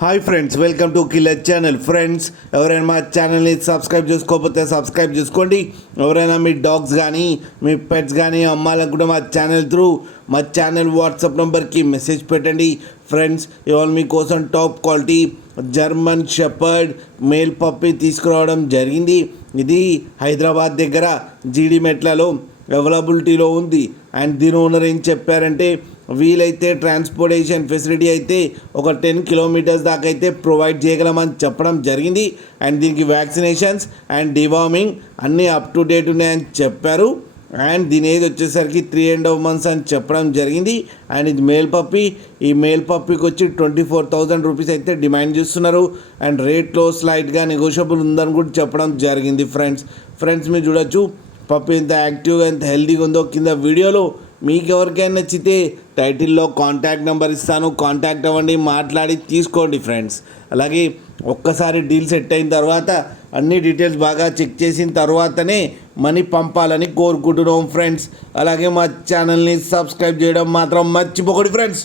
Hi friends, welcome to killer channel. Friends, ఎవరైనా మా ఛానల్ని సబ్స్క్రైబ్ చేసుకోకపోతే సబ్స్క్రైబ్ చేసుకోండి. ఎవరైనా మీ డాగ్స్ కానీ మీ పెట్స్ కానీ అమ్మాలనుకుంటే మా ఛానల్ త్రూ మా ఛానల్ వాట్సాప్ నెంబర్కి మెసేజ్ పెట్టండి. ఫ్రెండ్స్, ఇవాళ మీకోసం top quality German shepherd male puppy తీసుకురావడం జరిగింది. ఇది హైదరాబాద్ దగ్గర జీడి మెట్లలో అవైలబిలిటీలో ఉంది. అండ్ దీని ఓనర్ ఏం చెప్పారంటే, వీలైతే ట్రాన్స్పోర్టేషన్ ఫెసిలిటీ అయితే ఒక 10 కిలోమీటర్స్ దాకా అయితే ప్రొవైడ్ చేయగలమని చెప్పడం జరిగింది. అండ్ దీనికి వ్యాక్సినేషన్స్ అండ్ డివార్మింగ్ అన్నీ అప్ టు డేట్ ఉన్నాయని చెప్పారు. అండ్ దీని ఏజ్ వచ్చేసరికి 3.5 months అని చెప్పడం జరిగింది. అండ్ ఇది మేల్ పప్పి. ఈ మేల్ పప్పికి వచ్చి 24,000 రూపీస్ అయితే డిమాండ్ చేస్తున్నారు. అండ్ రేట్లో స్లైట్గా నెగోషియబుల్ ఉందని కూడా చెప్పడం జరిగింది. ఫ్రెండ్స్ మీరు చూడొచ్చు పప్పి ఎంత యాక్టివ్గా ఎంత హెల్తీగా ఉందో. కింద వీడియోలో మీకు ఎవరికైనా నచ్చితే టైటిల్లో కాంటాక్ట్ నెంబర్ ఇస్తాను, కాంటాక్ట్ అవ్వండి, మాట్లాడి తీసుకోండి ఫ్రెండ్స్. అలాగే ఒక్కసారి డీల్ సెట్ అయిన తర్వాత అన్ని డీటెయిల్స్ బాగా చెక్ చేసిన తర్వాతనే మనీ పంపాలని కోరుకుంటున్నాం ఫ్రెండ్స్. అలాగే మా ఛానల్ని సబ్స్క్రైబ్ చేయడం మాత్రం మర్చిపోకండి ఫ్రెండ్స్.